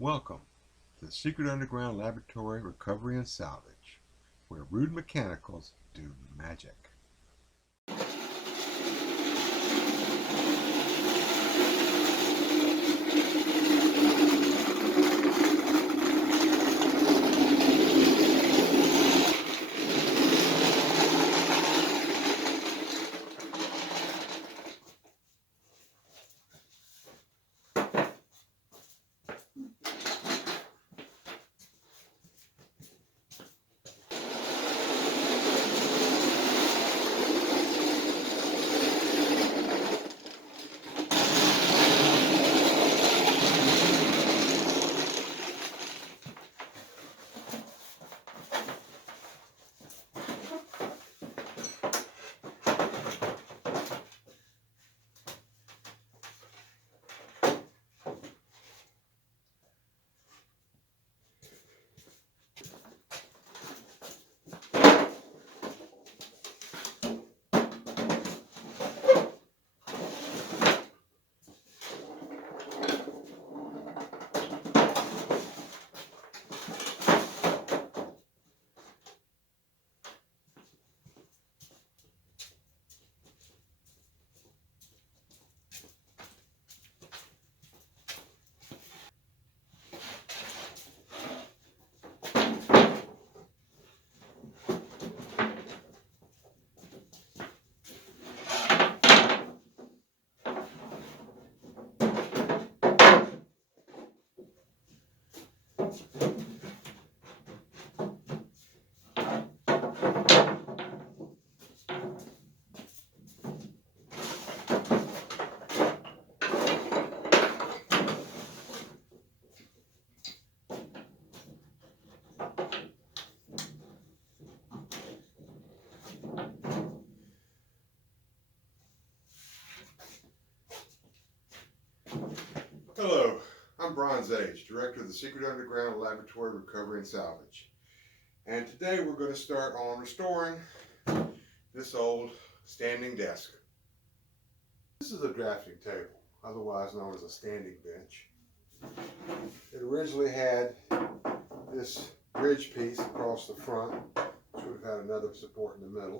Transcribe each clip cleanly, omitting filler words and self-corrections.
Welcome to the Secret Underground Laboratory Recovery and Salvage, where rude mechanicals do magic. Hello, I'm Bronze Age, Director of the Secret Underground Laboratory Recovery and Salvage. And today we're going to start on restoring this old standing desk. This is a drafting table, otherwise known as a standing bench. It originally had this bridge piece across the front, which would have had another support in the middle.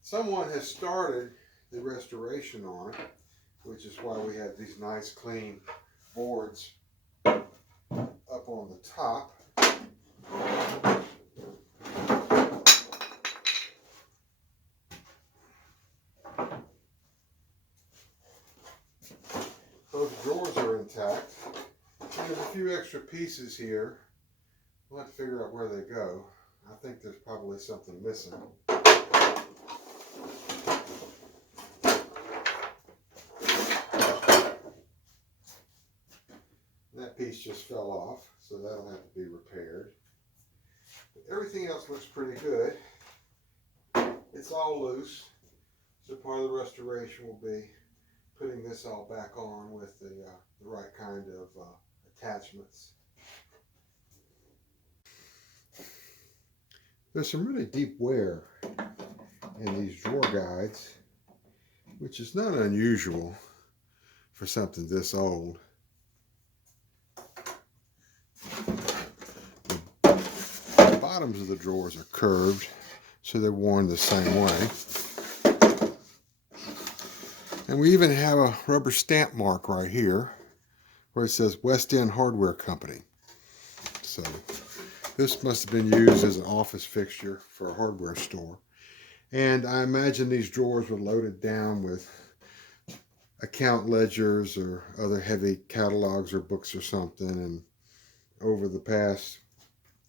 Someone has started the restoration on it, which is why we have these nice clean boards up on the top. Those drawers are intact. There's a few extra pieces here. We'll have to figure out where they go. I think there's probably something missing. That piece just fell off, so that'll have to be repaired. But everything else looks pretty good. It's all loose, so part of the restoration will be putting this all back on with the right kind of attachments. There's some really deep wear in these drawer guides, which is not unusual for something this old. The bottoms of the drawers are curved, so they're worn the same way. And we even have a rubber stamp mark right here where it says West End Hardware Company. So this must have been used as an office fixture for a hardware store. And I imagine these drawers were loaded down with account ledgers or other heavy catalogs or books or something. And over the past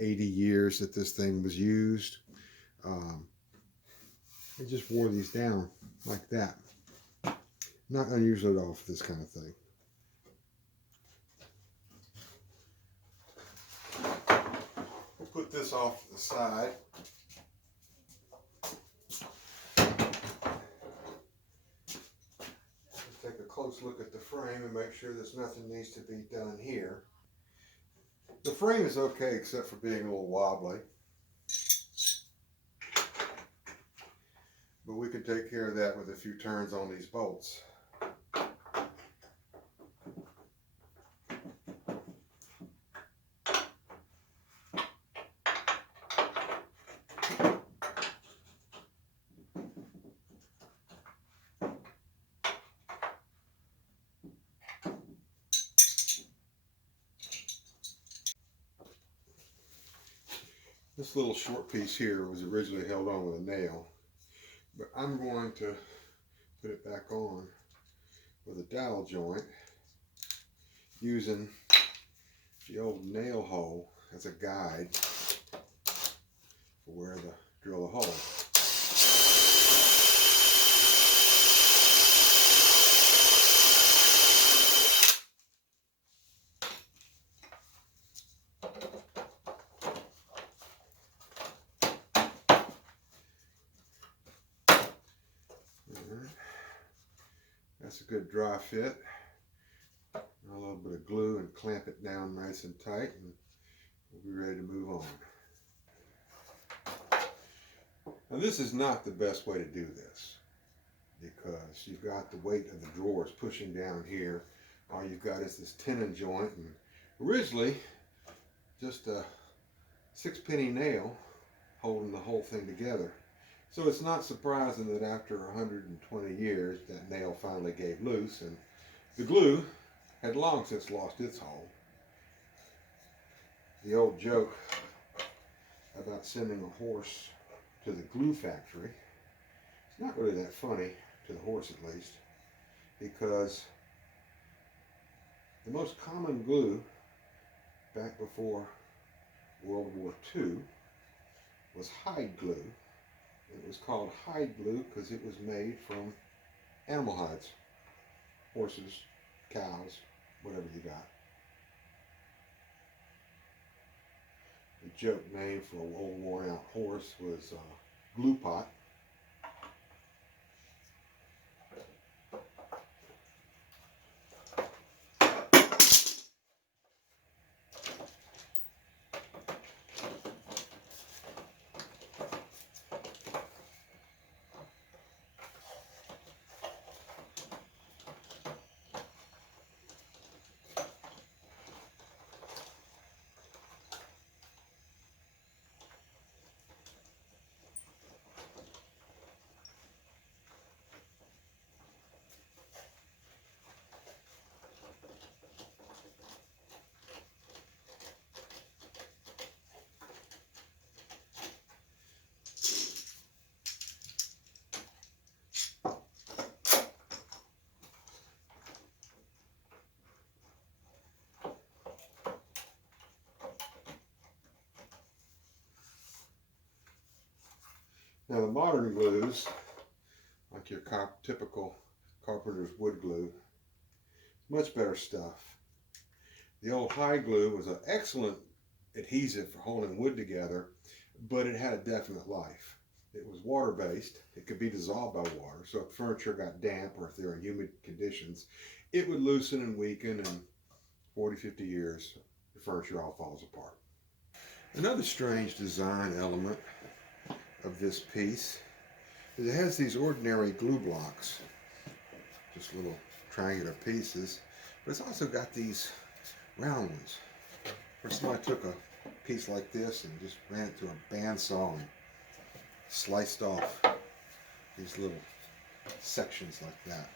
80 years that this thing was used, they just wore these down like that. Not unusual at all for this kind of thing. We'll put this off to the side. Let's take a close look at the frame and make sure there's nothing needs to be done here. The frame is okay except for being a little wobbly. But we can take care of that with a few turns on these bolts. This little short piece here was originally held on with a nail, but I'm going to put it back on with a dowel joint using the old nail hole as a guide for where to drill a hole. That's a good dry fit. A little bit of glue and clamp it down nice and tight, and we'll be ready to move on. Now this is not the best way to do this, because you've got the weight of the drawers pushing down here. All you've got is this tenon joint, and originally just a 6-penny nail holding the whole thing together. So it's not surprising that after 120 years that nail finally gave loose, and the glue had long since lost its hold. The old joke about sending a horse to the glue factory, it's not really that funny, to the horse at least, because the most common glue back before World War II was hide glue. It was called hide glue because it was made from animal hides, horses, cows, whatever you got. The joke name for an old worn out horse was glue pot. Now the modern glues, like your typical carpenter's wood glue, much better stuff. The old hide glue was an excellent adhesive for holding wood together, but it had a definite life. It was water-based. It could be dissolved by water, so if furniture got damp or if there are humid conditions, it would loosen and weaken, and 40, 50 years, the furniture all falls apart. Another strange design element of this piece is it has these ordinary glue blocks, just little triangular pieces, but it's also got these round ones. Where somebody took a piece like this and just ran it through a bandsaw and sliced off these little sections like that.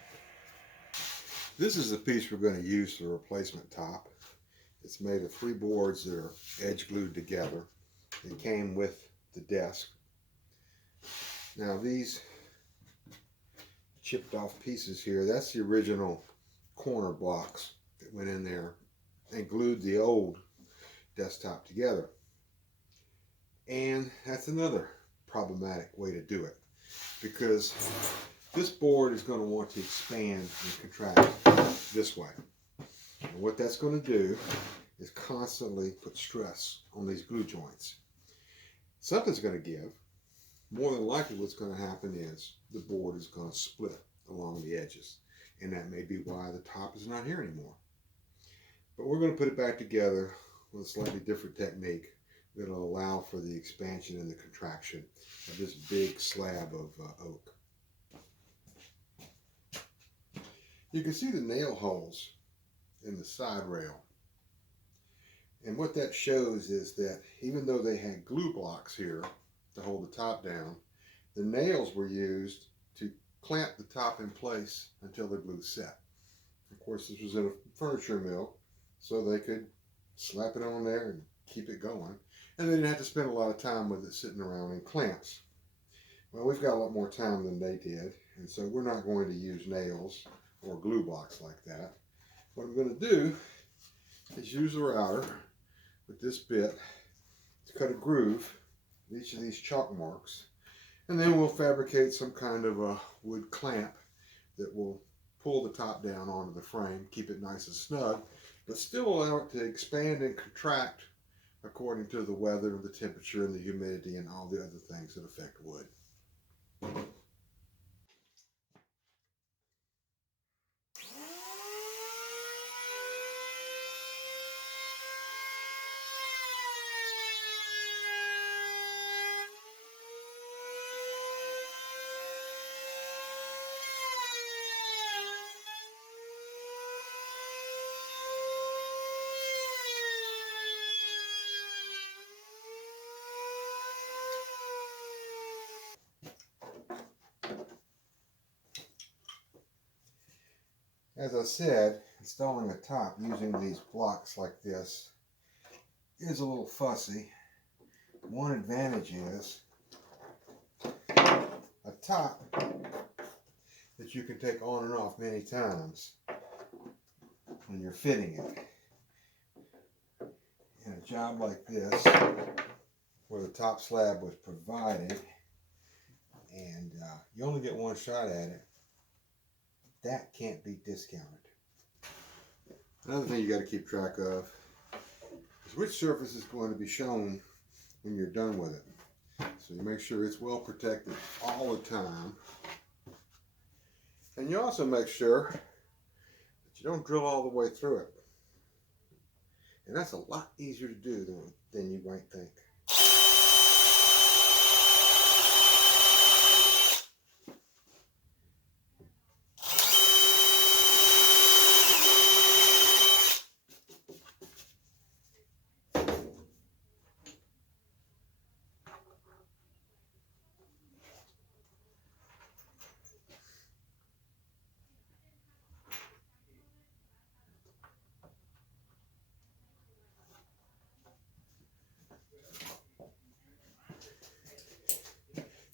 This is the piece we're going to use for the replacement top. It's made of 3 boards that are edge glued together. It came with the desk. Now these chipped off pieces here, that's the original corner blocks that went in there and glued the old desktop together. And that's another problematic way to do it, because this board is going to want to expand and contract this way. And what that's going to do is constantly put stress on these glue joints. Something's going to give. More than likely what's going to happen is the board is going to split along the edges, and that may be why the top is not here anymore. But we're going to put it back together with a slightly different technique that will allow for the expansion and the contraction of this big slab of oak. You can see the nail holes in the side rail, and what that shows is that even though they had glue blocks here to hold the top down, the nails were used to clamp the top in place until the glue set. Of course, this was in a furniture mill, so they could slap it on there and keep it going. and they didn't have to spend a lot of time with it sitting around in clamps. Well, we've got a lot more time than they did, and so we're not going to use nails or glue blocks like that. What I'm going to do is use a router with this bit to cut a groove in each of these chalk marks, and then we'll fabricate some kind of a wood clamp that will pull the top down onto the frame, keep it nice and snug, but still allow it to expand and contract according to the weather, the temperature, and the humidity, and all the other things that affect wood. As I said, installing a top using these blocks like this is a little fussy. One advantage is a top that you can take on and off many times when you're fitting it. In a job like this, where the top slab was provided and you only get one shot at it, that can't be discounted. Another thing you got to keep track of is which surface is going to be shown when you're done with it. So you make sure it's well protected all the time. And you also make sure that you don't drill all the way through it. And that's a lot easier to do than you might think.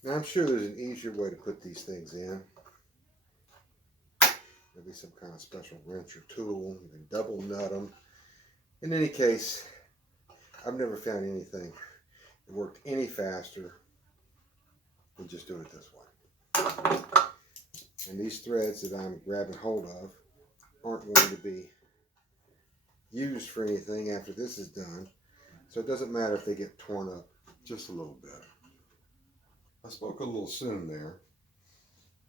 Now I'm sure there's an easier way to put these things in. Maybe some kind of special wrench or tool. You can double nut them. In any case, I've never found anything that worked any faster than just doing it this way. And these threads that I'm grabbing hold of aren't going to be used for anything after this is done. So it doesn't matter if they get torn up just a little bit. I spoke a little soon there.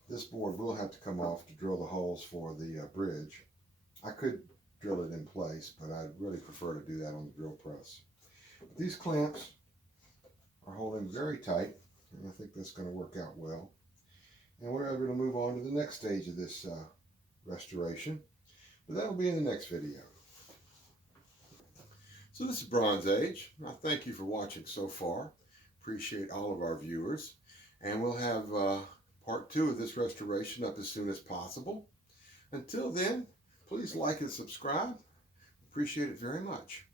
This board will have to come off to drill the holes for the bridge. I could drill it in place, but I'd really prefer to do that on the drill press. But these clamps are holding very tight, and I think that's going to work out well. And we're able to move on to the next stage of this restoration, but that'll be in the next video. So this is Bronze Age. I thank you for watching so far. Appreciate all of our viewers. And we'll have part 2 of this restoration up as soon as possible. Until then, please like and subscribe. Appreciate it very much.